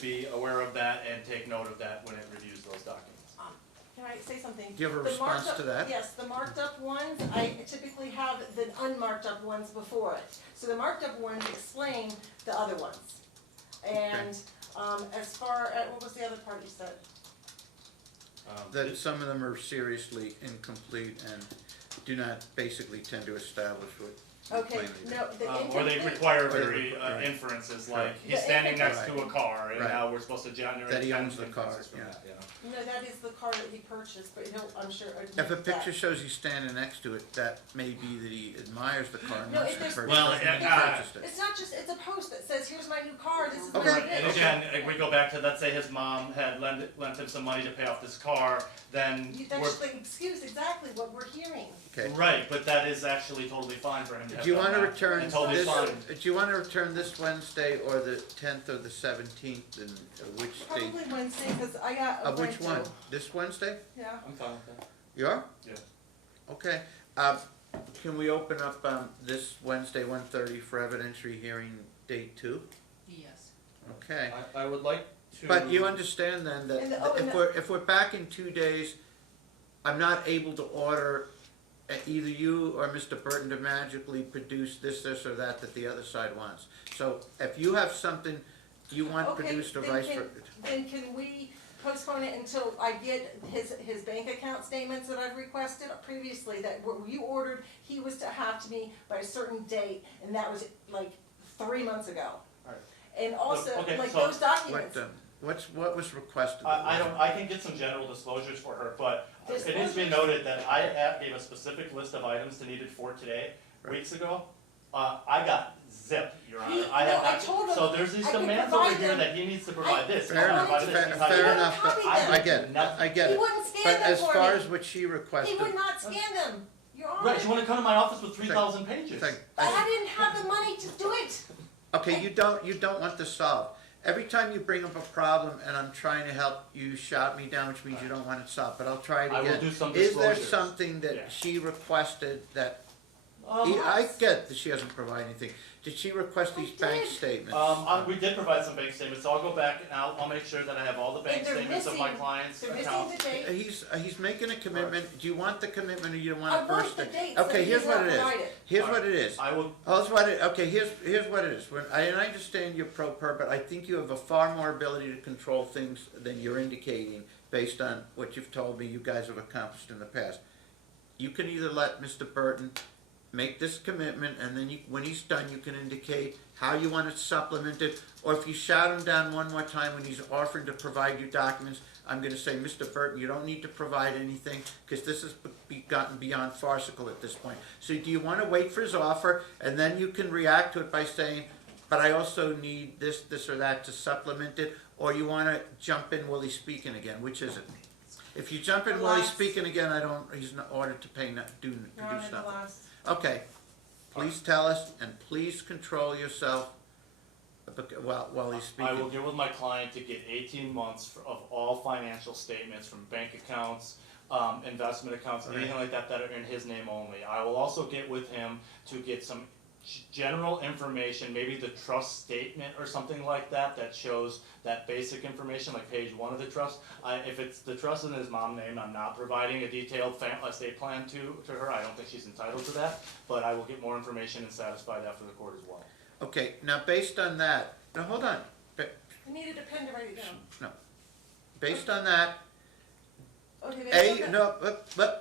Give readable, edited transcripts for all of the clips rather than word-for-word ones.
be aware of that and take note of that when it reviews those documents. Can I say something? Do you have a The response marked up- to that? Yes, the marked up ones, I typically have the unmarked up ones before it. So the marked up ones explain the other ones. And, as far as, what was the other part you said? That some of them are seriously incomplete and do not basically tend to establish what you Okay, claim they do. no, the Or they incomplete, require Or they very require- inferences, Right. like he's The standing next to incomplete- a car, and Right. now we're supposed to generate That he 10 owns the car, inferences from yeah. that, you know? no, that is the car that he purchased, but he'll, I'm sure. If a picture shows he's standing next to it, that may be that he admires the car and No, wants if to there's- purchase Well, it, and he yeah, purchased it. It's not just, it's a post that says, here's my new car, this is Okay. what it And is. again, we go back to, let's say his mom had lent him some money to pay off this car, then That's the excuse, exactly what we're hearing. Okay. right, but that is actually totally fine for him to have Do you done want to that. return And totally this, fine. do you want to return this Wednesday or the 10th or the 17th, and which date? Probably Wednesday, cause I got a Of which rental. one? This Wednesday? Yeah. I'm fine with that. You are? Yeah. Okay. Can we open up this Wednesday, 1:30 for evidentiary hearing date 2? Yes. Okay. I would like to. But you understand then that And the- if we're back in 2 days, I'm not able to order either you or Mr. Burton to magically produce this or that the other side wants. So if you have something you want Okay, produced or then vice can- versa. Then can we postpone it until I get his bank account statements that I've requested previously, that what you ordered, he was to have to me by a certain date, and that was like 3 months ago. Alright. And also, Okay, like so those documents. What was requested? I can get some general disclosures for her, but it needs to be Disclosures? noted that I gave a specific list of items that needed for today, Right. weeks ago. I got zipped, Your Honor. He- I have no, I not- told him So there's these I could demands over provide here them. that he needs to provide this. Fair he'll enough, provide this, he's not fair doing enough, Copy I them. I get it, I get He it. wouldn't scan But them as for far me. as what she He requested, would not scan them, Your Honor. Right, you wanna come to my office with 3,000 pages? Thank- But I didn't have the money to do it. okay, you don't want this solved. Every time you bring up a problem and I'm trying to help, you shout me down, which means you don't want it solved, but I'll try it I again. will do some Is there disclosures. something that Yeah. she requested that, I get that she hasn't provided anything. Did she request I these bank did. statements? We did provide some bank statements, so I'll go back and I'll make sure that I have all the bank And they're statements of my missing- clients' They're missing accounts. the date. He's making a commitment, do you want the commitment or you don't I want it want first? the dates Okay, that here's he's what not it is, provided. here's what it is. I will, Oh, that's what it, okay, here's what it is, and I understand you're pro per, but I think you have a far more ability to control things than you're indicating based on what you've told me you guys have accomplished in the past. You can either let Mr. Burton make this commitment, and then when he's done, you can indicate how you want it supplemented, or if you shout him down one more time when he's offering to provide you documents, I'm gonna say, Mr. Burton, you don't need to provide anything, because this has gotten beyond farcical at this point. So do you wanna wait for his offer, and then you can react to it by saying, but I also need this or that to supplement it, or you wanna jump in while he's speaking again, which is it? If you jump in while he's Last- speaking again, he's not ordered to produce Your Honor, the nothing. last. Okay, please tell us, and please control yourself while he's I will speaking. get with my client to get 18 months of all financial statements from bank accounts, investment accounts, anything like that that are in his name only. I will also get with him to get some general information, maybe the trust statement or something like that, that shows that basic information, like page 1 of the trust. If it's the trust in his mom's name, I'm not providing a detailed estate plan to her. I don't think she's entitled to that, but I will get more information and satisfy that for the court as well. Okay, now based on that, now hold on, I needed a pen to write it down. no. Based on that, Okay, they still got- no,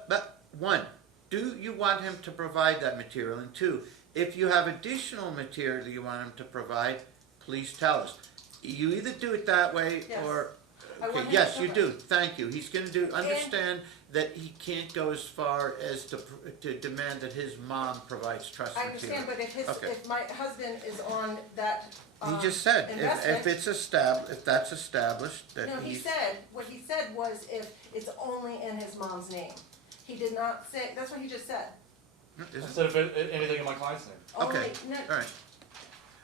but, one, do you want him to provide that material? And two, if you have additional material that you want him to provide, please tell us. You either do it that way Yes. or, I want okay, him yes, to you provide- do, thank you. He's gonna understand that he can't go as far as to demand that his mom provides trust I material. understand, but Okay. if my husband is on that, He just said, if investment- it's if that's established, that No, he he's, said, what he said was if it's only in his mom's name. He did not say, that's what he just said. Instead of anything in my client's name. Only, Okay, no, alright.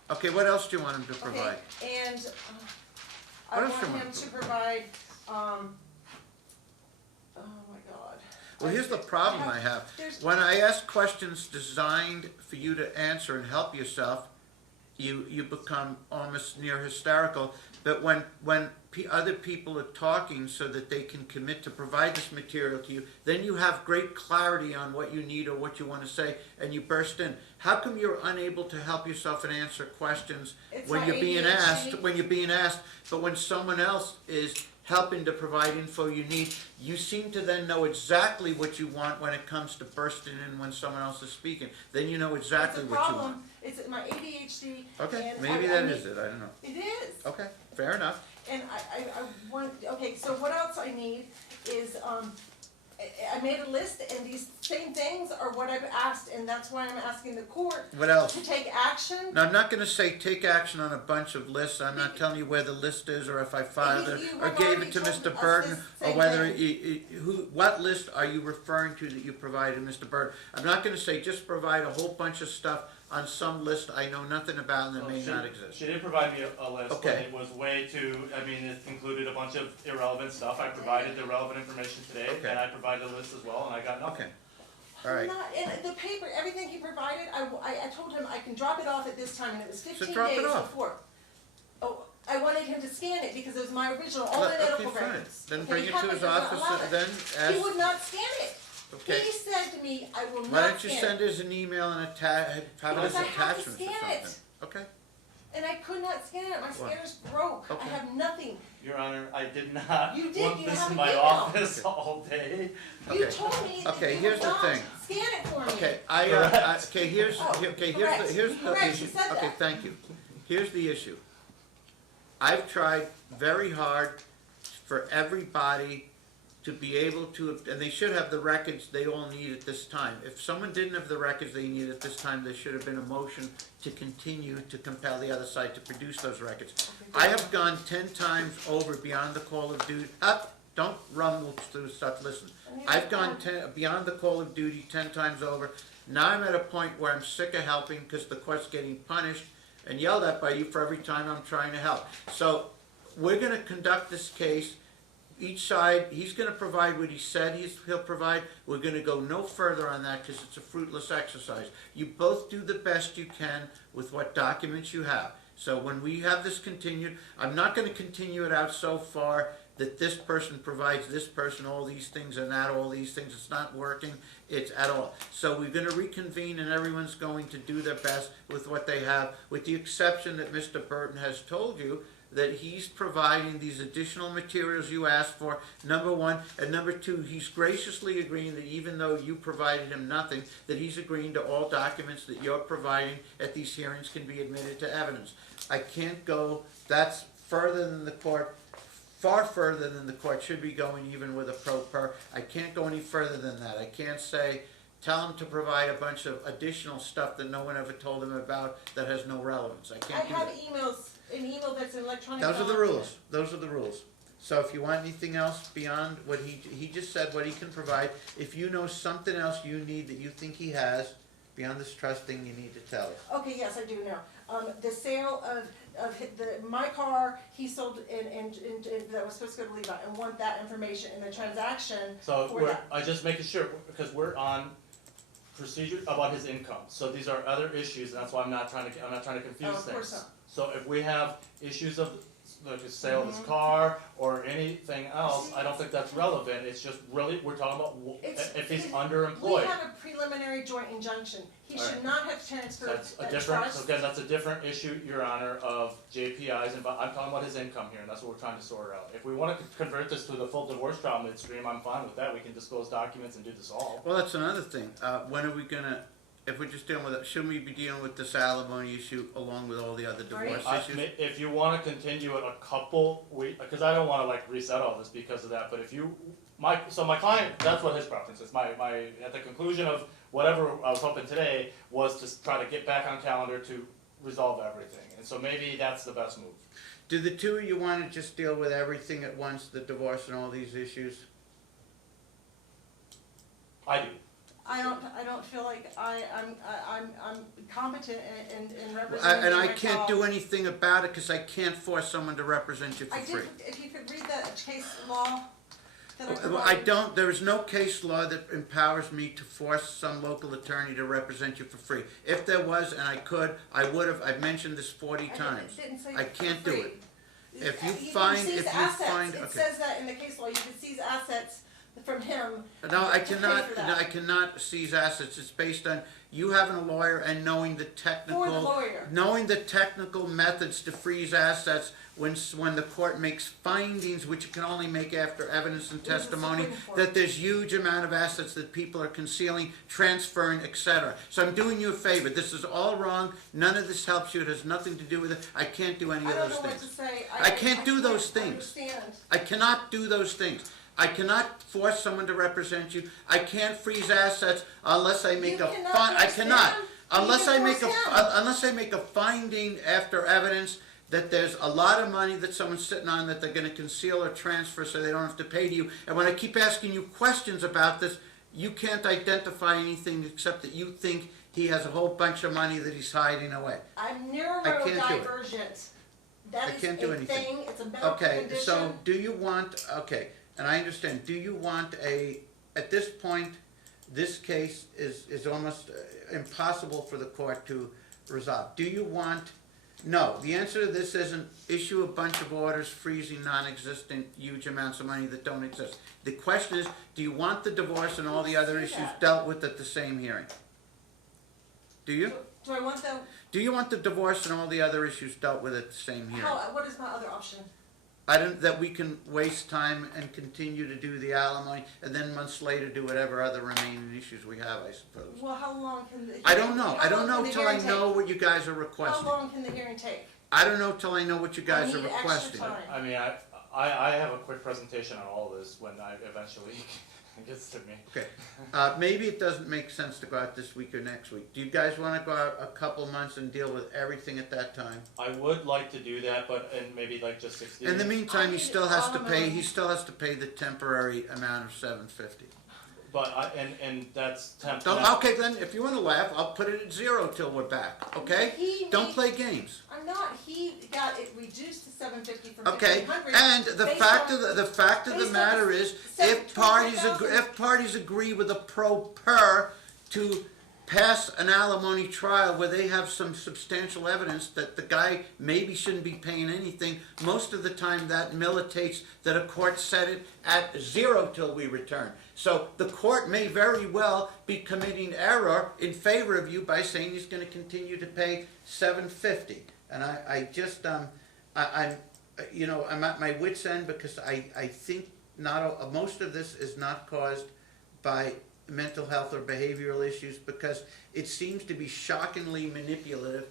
Okay, what else do you want him to okay, provide? and, I What else want do you want him to to provide, oh my God. Well, here's the problem I have. There's, When I ask questions designed for you to answer and help yourself, you become almost near hysterical. But when other people are talking so that they can commit to provide this material to you, then you have great clarity on what you need or what you want to say, and you burst in. How come you're unable to help yourself and answer questions It's when my you're being ADHD. asked? When you're being asked, but when someone else is helping to provide info you need, you seem to then know exactly what you want when it comes to bursting in when someone else is speaking. Then you know exactly It's a what you want. problem. It's my ADHD. Okay, and maybe I that need- is it, I don't know. It is. Okay, fair enough. And I want, okay, so what else I need is, I made a list, and these same things are what I've asked, and that's why I'm asking the court What else? to take action. Now, I'm not gonna say take action on a bunch of lists, I'm not telling you where the list is, or if I filed it, You or have gave already it to told Mr. us Burton, this or same whether, thing. what list are you referring to that you provided Mr. Burton? I'm not gonna say just provide a whole bunch of stuff on some list I know nothing about and that may not exist. She did provide me a list, but Okay. it was way too, I mean, it included a bunch of irrelevant stuff. I provided the relevant information today, Okay. and I provided a list as well, and I got nothing. Okay, all right. Not, and the paper, everything he provided, I told him I can drop it off at this time, and it was 15 drop it days off. before. Oh, I wanted him to scan it because it was my original, all my Okay, medical fine. records. Then Okay, bring he it to had his to not office, allow it. then He would ask, not scan it. okay. He said to me, I will Why not don't you scan send it. us an email and have it Because as I have to attachments or scan something? it. Okay, And I could not scan it, my Why? scanner's broke, I Okay. have nothing. Your Honor, I did not You did, want you this have in an my email. office all day. You Okay. told me that Okay, you here's would the not thing. scan it for me. okay, Correct. okay, here's, Oh, okay, correct. here's the Correct, issue. you said Okay, that. thank you. Here's the issue. I've tried very hard for everybody to be able to, and they should have the records they all need at this time. If someone didn't have the records they need at this time, there should have been a motion to continue to compel the other side to produce those records. I have gone 10 times over beyond the call of duty, don't rumble through stuff, listen. I've gone beyond the call of duty 10 times over. Now I'm at a point where I'm sick of helping because the court's getting punished and yelled at by you for every time I'm trying to help. So we're gonna conduct this case. Each side, he's gonna provide what he said he'll provide. We're gonna go no further on that because it's a fruitless exercise. You both do the best you can with what documents you have. So when we have this continued, I'm not gonna continue it out so far that this person provides this person all these things and that all these things. It's not working, it's at all. So we're gonna reconvene and everyone's going to do their best with what they have, with the exception that Mr. Burton has told you that he's providing these additional materials you asked for, number one, and number two, he's graciously agreeing that even though you provided him nothing, that he's agreeing to all documents that you're providing at these hearings can be admitted to evidence. I can't go, that's further than the court, far further than the court should be going even with a pro per. I can't go any further than that. I can't say, tell him to provide a bunch of additional stuff that no one ever told him about that has no relevance. I I can't do have that. emails, an email that's an electronic. Those are the document. rules, those are the rules. So if you want anything else beyond what he just said, what he can provide, if you know something else you need that you think he has, beyond this trust thing, you need to tell us. Okay, yes, I do know. The sale of my car, he sold that was supposed to go to Levi, and want that information in the transaction So for we're, that. I just making sure, because we're on procedure about his income. So these are other issues, and that's why I'm not trying to confuse Oh, of things. course not. So if we have issues of like the sale of his Mhm. car or anything else, I don't think that's relevant. It's just really, we're talking about if he's We underemployed. have a preliminary joint injunction. He All should right. not have transferred That's a that different, trust. okay, that's a different issue, Your Honor, of JPIs, and I'm talking about his income here, and that's what we're trying to sort out. If we wanna convert this to the full divorce trial midstream, I'm fine with that, we can disclose documents and do this all. Well, that's another thing. When are we gonna, if we're just dealing with it, shouldn't we be dealing with this alimony issue along with all the other divorce issues? If you wanna continue it a couple weeks, cause I don't wanna like reset all this because of that, but if you, my client, that's what his preference is, at the conclusion of whatever I was hoping today, was to try to get back on calendar to resolve everything, and so maybe that's the best move. Do the two of you wanna just deal with everything at once, the divorce and all these issues? I do. I don't feel like I'm competent in representing And I my can't child. do anything about it, cause I can't force someone to represent you for I free. did, if you could read the case law. that I Well, provided? there is no case law that empowers me to force some local attorney to represent you for free. If there was, and I could, I would have, I've mentioned this 40 times. It didn't say I can't for do free. it. If you can find, seize if you assets. find, It okay. says that in the case law, you can seize assets from him. No, I to pay cannot, for that. no, I cannot seize assets. It's based on you having a lawyer and knowing the technical. For the lawyer. Knowing the technical methods to freeze assets when the court makes findings, which it can only make after evidence and It was the testimony, Supreme Court. that there's huge amount of assets that people are concealing, transferring, etc. So I'm doing you a favor. This is all wrong. None of this helps you. It has nothing to do with it. I can't do any I of don't those know what things. to say. I can't do those things. Understand. I cannot do those things. I cannot force someone to represent you. I can't freeze assets unless I make You a cannot I force cannot. him. Unless You I can make force him. unless I make a finding after evidence that there's a lot of money that someone's sitting on that they're going to conceal or transfer so they don't have to pay to you. And when I keep asking you questions about this, you can't identify anything except that you think he has a whole bunch of money that he's hiding away. I'm can't do it. neurodivergent. That I is can't do a anything. thing, it's a medical Okay, condition. so do you want, okay, and I understand, do you want at this point, this case is almost impossible for the court to resolve. Do you want, no, the answer to this isn't issue a bunch of orders freezing non-existent huge amounts of money that don't exist. The question is, do you want the divorce and all the other See issues that. dealt with at the same hearing? Do you? Do I want the, Do you want the divorce and all the other issues dealt with at the same hearing? what is my other option? I don't, that we can waste time and continue to do the alimony, and then months later do whatever other remaining issues we have, I suppose. Well, how long can the? I don't know, how I don't long know can the till I hearing know take? what you guys are How requesting. long can the hearing take? I don't know till I know what you guys are need extra requesting. time. I mean, I have a quick presentation on all this when I eventually it gets to me. Okay, maybe it doesn't make sense to go out this week or next week. Do you guys wanna go out a couple months and deal with everything at that time? I would like to do that, but in maybe like just 60 In the days. meantime, he I still has to need pay, all he of still has to pay the temporary amount of $750. But and that's Okay, then, if you wanna laugh, I'll put it at 0 till we're back, okay? He Don't made- play games. I'm not, he got it reduced to $750 from Okay, $1,500. and the based fact on- of the fact of the based on matter the is, seven- if parties 25,000. if parties agree with a pro per to pass an alimony trial where they have some substantial evidence that the guy maybe shouldn't be paying anything, most of the time that militates that a court set it at 0 till we return. So the court may very well be committing error in favor of you by saying he's gonna continue to pay $750. And I just, I'm at my wit's end because I think most of this is not caused by mental health or behavioral issues, because it seems to be shockingly manipulative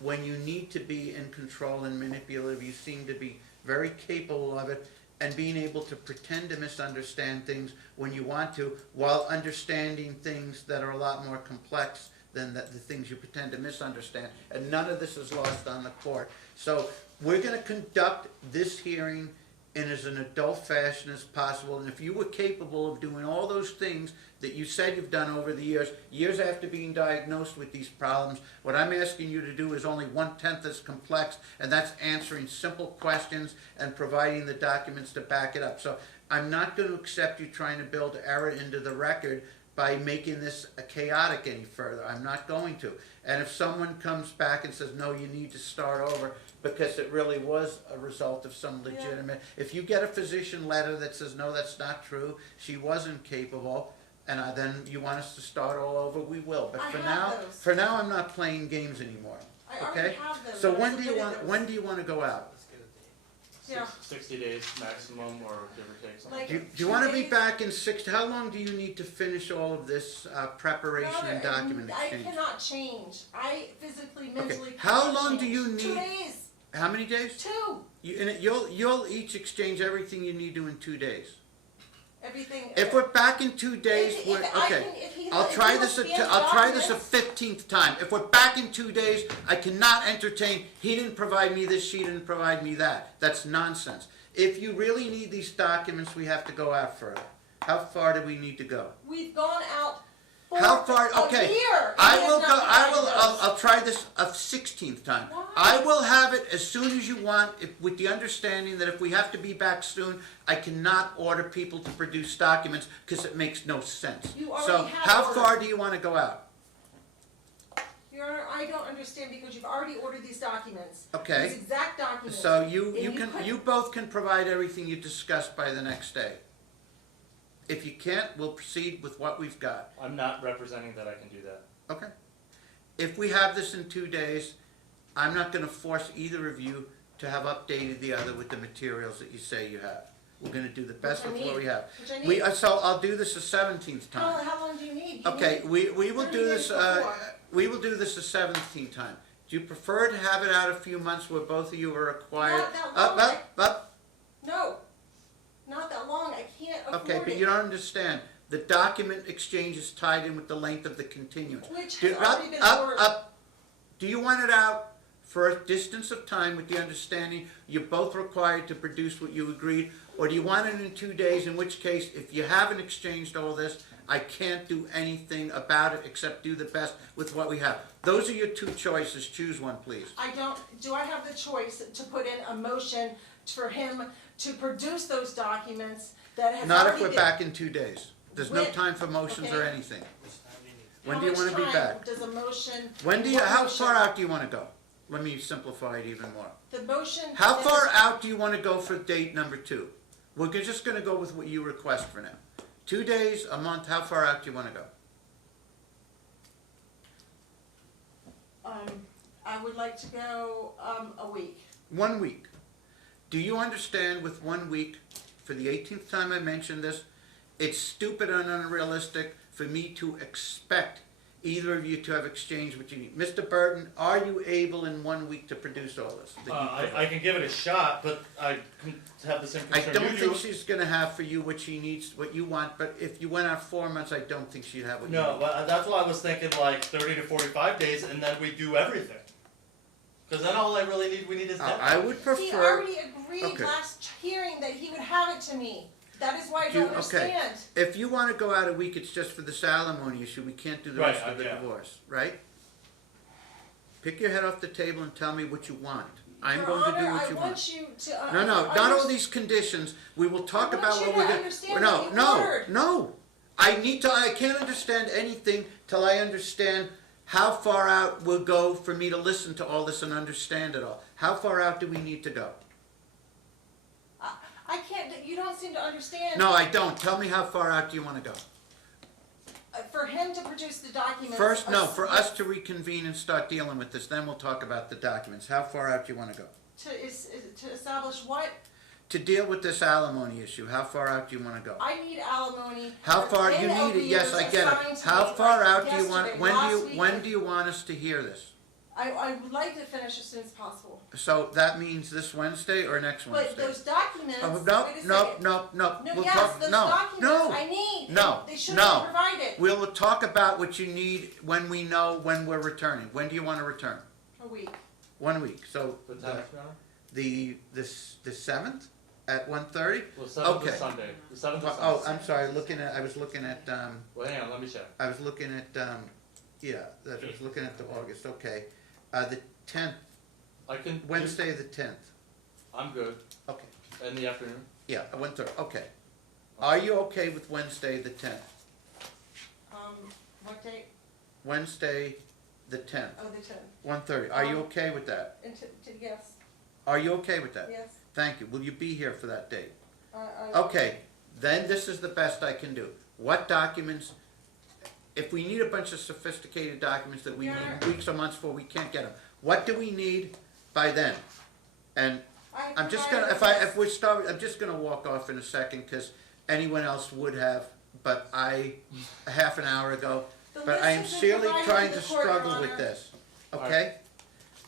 when you need to be in control and manipulative. You seem to be very capable of it, and being able to pretend to misunderstand things when you want to, while understanding things that are a lot more complex than the things you pretend to misunderstand. And none of this is lost on the court. So we're gonna conduct this hearing in as an adult fashion as possible, and if you were capable of doing all those things that you said you've done over the years after being diagnosed with these problems, what I'm asking you to do is only 1/10 as complex, and that's answering simple questions and providing the documents to back it up. So I'm not going to accept you trying to build error into the record by making this chaotic any further. I'm not going to. And if someone comes back and says, no, you need to start over because it really was a result of some legitimate, if you get a physician letter that says, no, that's not true, she wasn't capable, and then you want us to start all over, we will. But I for have now, those. for now, I'm not playing games anymore. I already Okay? have them. So but I when do you submitted want those. to go out? Yeah. 60 days maximum, or give or take something. Like- Do you want to be back in 6? How long do you need to finish all of this preparation and document I exchange? cannot change. I physically, mentally. Okay. How cannot long do change. you need- 2 days. How many days? 2. You'll each exchange everything you need to in 2 days. Everything. If we're back in 2 days, If we're I okay. can- if he- I'll if try he this. wants to be in I'll try this a documents- 15th time. If we're back in 2 days, I cannot entertain. He didn't provide me this. She didn't provide me that. That's nonsense. If you really need these documents, we have to go out further. How far do we need to go? We've gone out for How far, a okay, year. I and he will has go, not I will, provided us. I'll try this a 16th time. Why? I will have it as soon as you want, with the understanding that if we have to be back soon, I cannot order people to produce documents, because it makes no sense. You already So, have how ordered. far do you wanna go out? Your Honor, I don't understand because you've already ordered these documents. Okay. These exact documents. So you And can, put- you both can provide everything you discussed by the next day. If you can't, we'll proceed with what we've got. I'm not representing that I can do that. Okay. If we have this in 2 days, I'm not gonna force either of you to have updated the other with the materials that you say you have. We're gonna do the best Which I with what need. we have. Which I need. So I'll do this a 17th time. How long do you need? You Okay, need- we will 30 do days this, before. we will do this a 17th time. Do you prefer to have it out a few months where both of you are required? Not that long. Up. No, not that long, I can't afford Okay, but it. you don't understand. The document exchange is tied in with the length of the continuance. Which Do- has already been ordered. Do you want it out for a distance of time with the understanding you're both required to produce what you agreed? Or do you want it in 2 days, in which case, if you haven't exchanged all this, I can't do anything about it except do the best with what we have. Those are your two choices. Choose one, please. Do I have the choice to put in a motion for him to produce those documents that has Not already if we're been- back in 2 days. There's no When- time for motions or okay. anything. When do you want to be How much back? time does a motion? How motion- far out do you want to go? Let me simplify it even more. The motion. How that far is- out do you want to go for date number 2? We're just going to go with what you request for now. 2 days, a month, how far out do you want to go? I would like to go, a week. 1 week. Do you understand with 1 week, for the 18th time I mentioned this, it's stupid and unrealistic for me to expect either of you to have exchanged what you need. Mr. Burton, are you able in 1 week to produce all this? that you provide? I can give it a shot, but I can have the same I concern don't you think do. she's gonna have for you what she needs, what you want, but if you went out 4 months, I don't think she'd have what you No, need. but that's why I was thinking like 30 to 45 days, and then we do everything. Because then all we need is that. I would He prefer, already agreed Okay. last hearing that he would have it to me. That is why I Do- don't okay. understand. if you wanna go out a week, it's just for this alimony issue, we can't do the Right, rest of the yeah. divorce, right? Pick your head off the table and tell me what you want. I'm Your going to do Honor, what I you want want. you to. No, not all these conditions, we will talk I want about you what to we're doing. understand No, what you no, ordered. no. I can't understand anything till I understand how far out we'll go for me to listen to all this and understand it all. How far out do we need to go? I can't, you don't seem to understand. No, I don't. Tell me how far out do you wanna go? For him to produce the documents. First, no, for us to reconvene and start dealing with this, then we'll talk about the documents. How far out do you wanna go? To establish what? To deal with this alimony issue, how far out do you wanna go? I need alimony. How far, in you need it, yes, I get assigned it. to How me, far like, out do you want, yesterday, when last do you want us to hear this? I would like to finish as soon as possible. So that means this Wednesday or next But Wednesday? those documents, Oh, wait a no, second. no. No, We'll yes, talk, those no, documents no. I need. No, They should no. be provided. We'll talk about what you need when we know when we're returning. When do you wanna return? A week. 1 week, so The 10th, Your Honor? the 7th at 1:30? Well, 7th Okay. is Sunday. The 7th is Sunday. Oh, I'm sorry, I was looking at, Well, hang on, let me check. I was looking at, I was looking at the August, okay. The 10th, I can. Wednesday the 10th, I'm good. okay. In the afternoon. Yeah, 1:30, okay. Are you okay with Wednesday the 10th? What date? Wednesday the 10th, Oh, the 10th. 1:30. Are you okay with that? Yes, Are you okay with that? yes. Thank you. Will you be here for that date? I- Okay, then this is the best I can do. What documents, if we need a bunch of sophisticated documents that we Your need Honor. weeks or months for, we can't get them. What do we need by then? And I'm just gonna, if we start, I'm just gonna walk off in a second, cause anyone else would have, but a half an hour ago. The But list I am has been seriously provided trying to to the court, Your struggle with Honor. this, okay?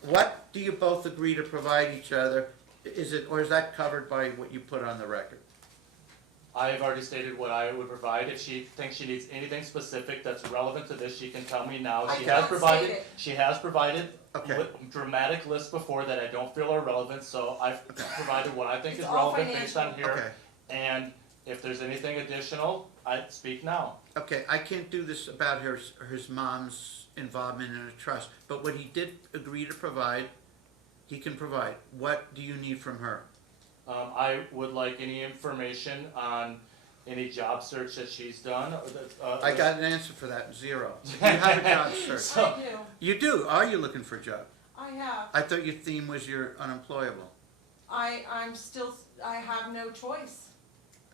What do you both agree to provide each other? Is it, or is that covered by what you put on the record? I have already stated what I would provide. If she thinks she needs anything specific that's relevant to this, she can tell me now. I She cannot has provided, state it. she has provided Okay. dramatic lists before that I don't feel are relevant, so I've provided what I think It's is all relevant based on financial. here. Okay, And if there's anything additional, I'd speak now. Okay, I can't do this about his mom's involvement in a trust, but what he did agree to provide, he can provide. What do you need from her? I would like any information on any job search that she's done. I got an answer for that, 0. You have a job search. I do, You do, are you looking for a job? I have. I thought your theme was you're unemployable. I'm still, I have no choice.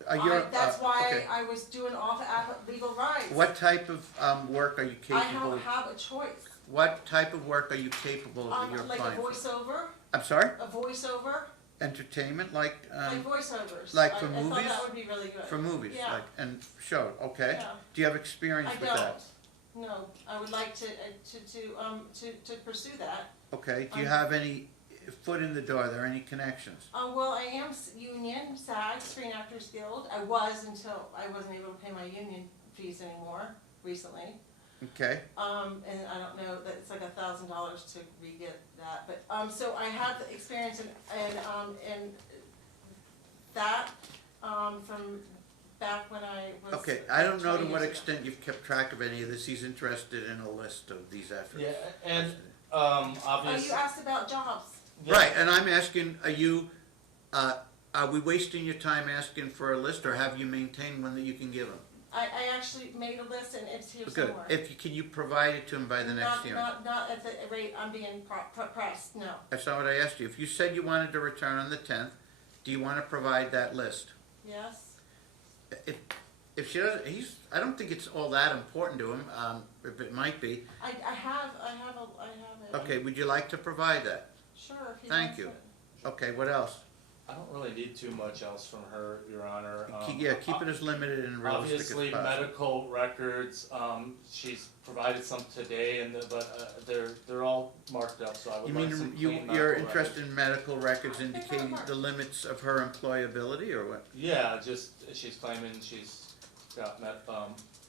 That's Okay. why I was doing off legal rights. What type of work are you I capable don't of? have a choice. What type of work are you capable of you're Like a applying for? voiceover, I'm sorry? a voiceover, Entertainment, like voiceovers. like for I thought movies? that would be really good. for movies, Yeah. like, and show, okay? Yeah. Do you have experience I with that? don't, no, I would like to pursue that. Okay, do you I'm- have any foot in the door, are there any connections? Well, I am union, SAG, Screen Actors Guild. I was until I wasn't able to pay my union fees anymore recently. Okay, And I don't know, that it's like $1,000 to re-get that, but, so I have experience in that, from back when I was. okay, I don't know to 20 what years ago. extent you've kept track of any of this, he's interested in a list of these efforts. Yeah, and Oh, obviously. you asked about jobs. Right, and I'm asking, are we wasting your time asking for a list, or have you maintained one that you can give him? I actually made a list and it's here Good, somewhere. can you provide it to him by the next hearing? Not at the rate I'm being pressed, no. That's not what I asked you, if you said you wanted to return on the 10th, do you want to provide that list? Yes? If she doesn't, I don't think it's all that important to him, if it might be. I have it. Okay, would you like to provide that? Sure, if you Thank want you. it. Okay, what else? I don't really need too much else from her, Your Honor. Keep it as limited and realistic as possible. Obviously, medical records, she's provided some today, but they're all marked up, so I You would like some mean, clean medical you're interested records. in medical records I think indicating I'm- the limits of her employability, or what? Yeah, just, she's claiming she's got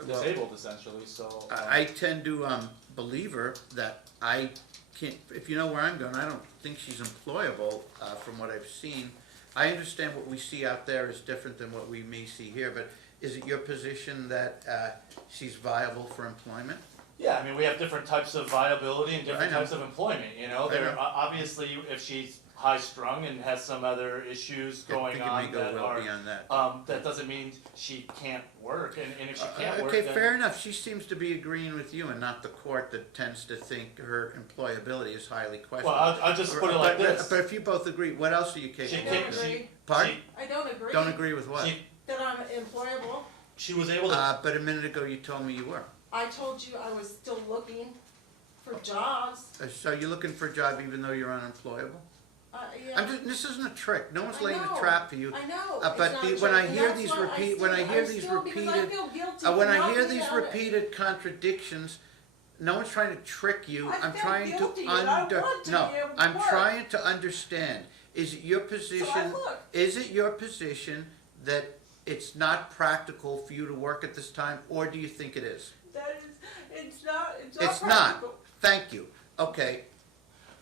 disabled essentially, so. I tend to believe her that I can't, if you know where I'm going, I don't think she's employable from what I've seen. I understand what we see out there is different than what we may see here, but is it your position that she's viable for employment? Yeah, I mean, we have different types of viability and different I know. types of employment, you know, I know. obviously, if she's high-strung and has some other issues going I on think it may that go well are, beyond that. that doesn't mean she can't work, and if she can't work, Okay, then. fair enough, she seems to be agreeing with you and not the court that tends to think her employability is highly questionable. Well, I'll just put it like this. But if you both agree, what else are you She I capable don't of? can't- doing? agree. Pardon? I don't agree. Don't agree with what? That I'm employable. She was able to, But a minute ago you told me you were. I told you I was still looking for jobs. So you're looking for a job even though you're unemployable? Yeah. This isn't a trick, no one's I laying a know. trap for you. I know. But it's not when I true, hear and these that's why repeat- I when I still- hear I'm these still- because I repeated- feel guilty When for I not hear being these able to- repeated contradictions, no one's trying to trick you, I I'm feel trying to guilty and I want to be able to I'm work. trying to understand, is it your So I position, look. is it your position that it's not practical for you to work at this time, or do you think it is? That is, it's not It's not. practical. Thank you, okay,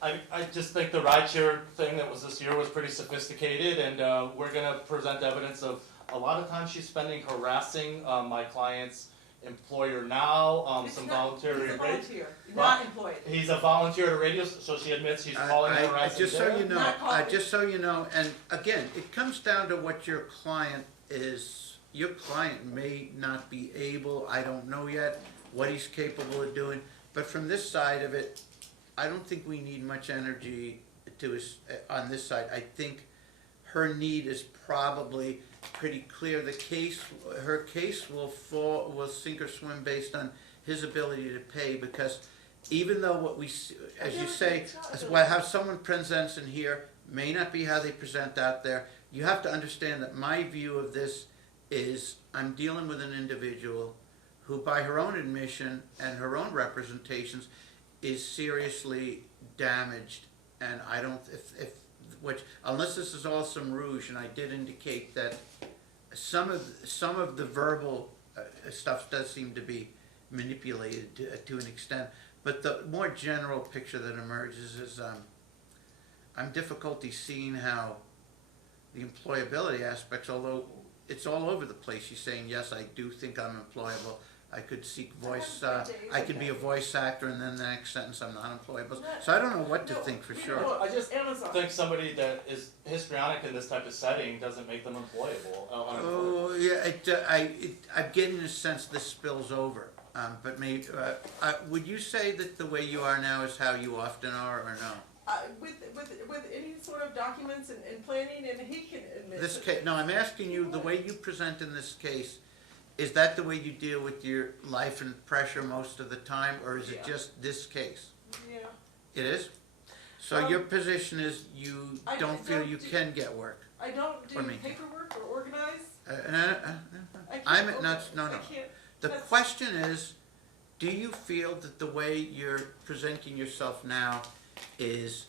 I just think the rideshare thing that was this year was pretty sophisticated, and we're gonna present evidence of a lot of time she's spending harassing my client's employer now, It's some not- voluntary. He's a ra- volunteer, Well, not employed. He's a volunteer at a radio, so she admits he's calling and harassing just so there. you know, Not calling. just so you know, and again, it comes down to what your client is, your client may not be able, I don't know yet, what he's capable of doing, but from this side of it, I don't think we need much energy on this side. I think her need is probably pretty clear. Her case will sink or swim based on his ability to pay, because even though what we, as you say, how someone presents in here may not be how they present out there, you have to understand that my view of this is I'm dealing with an individual who, by her own admission and her own representations, is seriously damaged, and I don't, unless this is all some rouge, and I did indicate that some of the verbal stuff does seem to be manipulated to an extent, but the more general picture that emerges is I'm difficulty seeing how the employability aspects, although it's all over the place. She's saying, yes, I do think I'm employable. I could seek voice, I have good days, I could be a okay. voice actor, and then the next sentence, I'm not employable. So I don't know what to think for sure. Well, I just Amazon. think somebody that is histrionic in this type of setting doesn't make them employable, unemployable. Oh, yeah, I'm getting a sense this spills over, but maybe, would you say that the way you are now is how you often are, or no? With any sort of documents and planning, and he can admit. This case, no, I'm asking you, the way you present in this case, is that the way you deal with your life and pressure most of the time, or is it Yeah. just this case? Yeah. It is? So your position is you I don't feel don't you do- can get work? I don't do For me. paperwork or organize. I can't I'm, organize. no, I no. can't. The That's- question is, do you feel that the way you're presenting yourself now is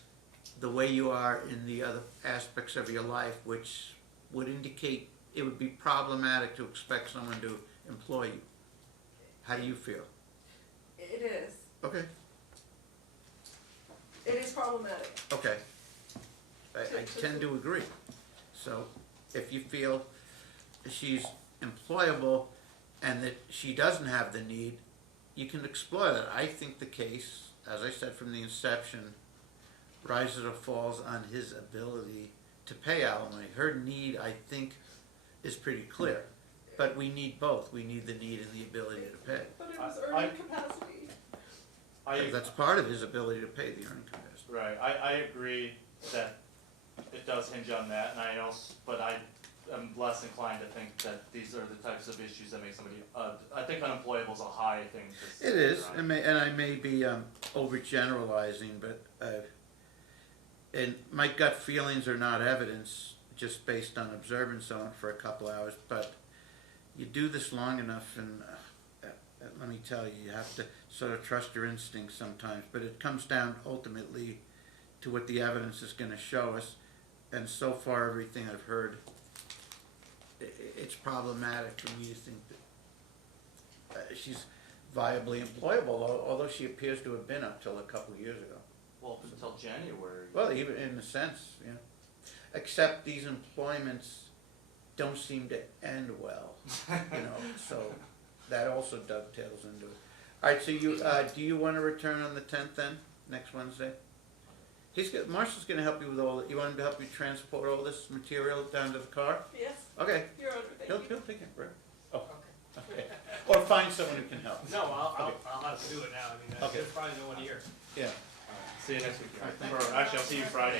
the way you are in the other aspects of your life, which would indicate it would be problematic to expect someone to employ you? How do you feel? It is. Okay, It is problematic. okay. I tend to agree. So if you feel she's employable and that she doesn't have the need, you can explore that. I think the case, as I said from the inception, rises or falls on his ability to pay alimony. Her need, I think, is pretty clear. But we need both. We need the need and the ability to pay. But it was I- earning capacity. That's part of his ability to pay, the earning capacity. Right, I agree that it does hinge on that, and I also, but I am less inclined to think that these are the types of issues that make somebody, I think unemployable is a high thing to. It is, right? and I may be overgeneralizing, but and my gut feelings are not evidence, just based on observing someone for a couple hours. But you do this long enough, and let me tell you, you have to sort of trust your instincts sometimes. But it comes down ultimately to what the evidence is going to show us. And so far, everything I've heard, it's problematic for me to think that she's viably employable, although she appears to have been up till a couple of years ago. Well, until January. Well, even in a sense, yeah. Except these employments don't seem to end well, so that also dovetails into it. All right, so you, do you want to return on the 10th then, next Wednesday? Marshall's gonna help you with all, you want him to help you transport all this material down to the car? Yes, Okay, Your Honor, he'll thank you. take it, right? Oh, okay. Or find someone who can help. No, I'll Okay. have to do it now, I mean, Okay. there's probably no one here. Yeah. See you next week. All right, thank Or you. actually, I'll see you Friday.